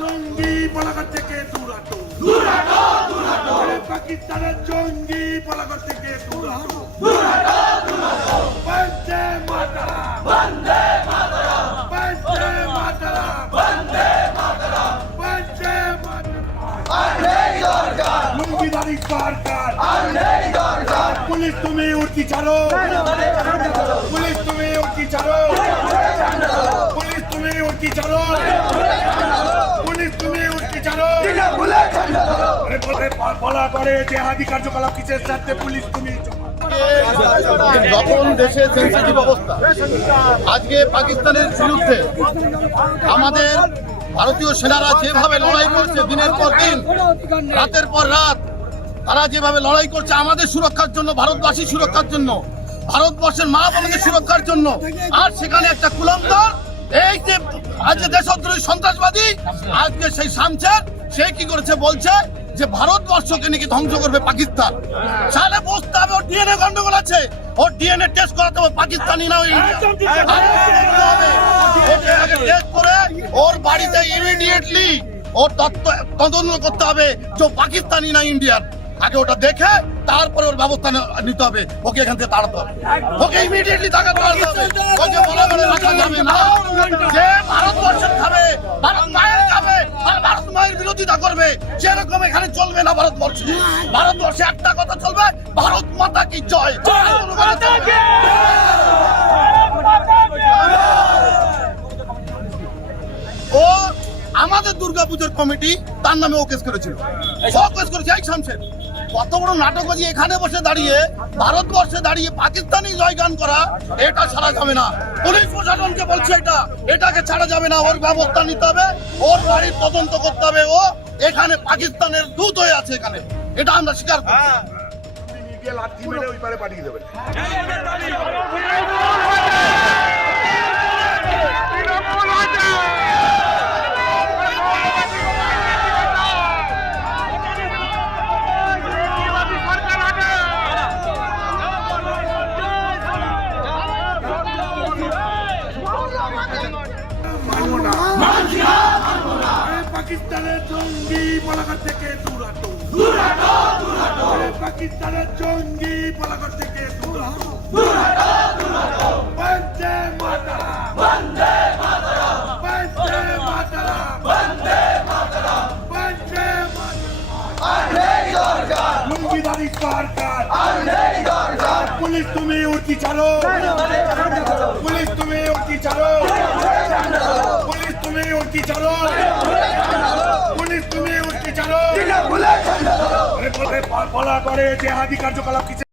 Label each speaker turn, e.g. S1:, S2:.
S1: জঙ্গি পলাঘর থেকে দূরাটো। আরে পাকিস্তানের জঙ্গি পলাঘর থেকে দূরাটো। বন্দে মাতারাম। বন্দে মাতারাম। বন্দে মাতারাম। বন্দে মাতারাম। বন্দে মাতারাম। সরকার পুলিশ তুমি উঠতি ছাড়ো
S2: যখন দেশে সেন্সিটিভ অবস্থা, আজকে পাকিস্তানের বিরুদ্ধে আমাদের ভারতীয় সেনারা যেভাবে লড়াই করছে দিনের পর দিন, রাতের পর রাত, তারা যেভাবে লড়াই করছে আমাদের সুরক্ষার জন্য ভারতবাসী সুরক্ষার জন্য, ভারতবর্ষের মা বোনদের সুরক্ষার জন্য, আর সেখানে একটা কুলঙ্কর এই যে আজকে দেশদ্রোহী সন্ত্রাসবাদী, আজকে সেই শামছেন সে কি করেছে বলছে যে ভারতবর্ষকে নাকি ধ্বংস করবে পাকিস্তান। সালে হবে ওর ডিএনএ গন্ডগোল আছে। ওর ডিএনএ টেস্ট করাতে হবে পাকিস্তানি না ওই টেস্ট করে ওর বাড়িতে ইমিডিয়েটলি ওর তত্ত্ব তদন্ত করতে হবে যে পাকিস্তানি না ইন্ডিয়ান। আগে ওটা দেখে তারপরে ওর ব্যবস্থা নিতে হবে। ওকে এখান থেকে তাড়াতে হবে। ওকে ইমিডিয়েটলি তাকে তাড়াতে হবে। ওকে বলা বলে রাখা যাবে না। যে ভারতবর্ষের খাবে ভারত মায়ের খাবে আর ভারত মায়ের বিরোধিতা করবে সেরকম এখানে চলবে না ভারতবর্ষে। ভারতবর্ষে একটা কথা চলবে ভারত মাতা কি জয়। দুর্গাপুজোর কমিটি তার নামে ও কেস করেছিল। ও কেস করেছে এই শামশের কত বড় নাটকবাজি এখানে বসে দাঁড়িয়ে ভারতবর্ষে দাঁড়িয়ে পাকিস্তানি জয়গান করা এটা ছাড়া যাবে না। পুলিশ প্রশাসনকে বলছে এটা এটাকে ছাড়া যাবে না। ওর ব্যবস্থা নিতে হবে ওর বাড়ির তদন্ত করতে হবে ও। এখানে পাকিস্তানের দূত হয়ে আছে এখানে। এটা আমরা স্বীকার করি
S1: গিয়ে লাঠি মেরে ওই পারে পাঠিয়ে দেবেন পাকিস্তানের জঙ্গি পলাঘর থেকে দূরাটো। আরে পাকিস্তানের জঙ্গি পলাঘর থেকে দূরাটো। বন্দে মাতারাম। বন্দে মাতারাম। বন্দে মাতারাম। বন্দে মাতারাম। বন্দে মাতারাম। লুঙ্গিদারি সরকার। পুলিশ তুমি উঠতি ছাড়ো। পুলিশ তুমি উঠতি ছাড়ো। পুলিশ তুমি উঠতি ছাড়ো। বলা করে যে হাদি কার্যকলাপ কিসের?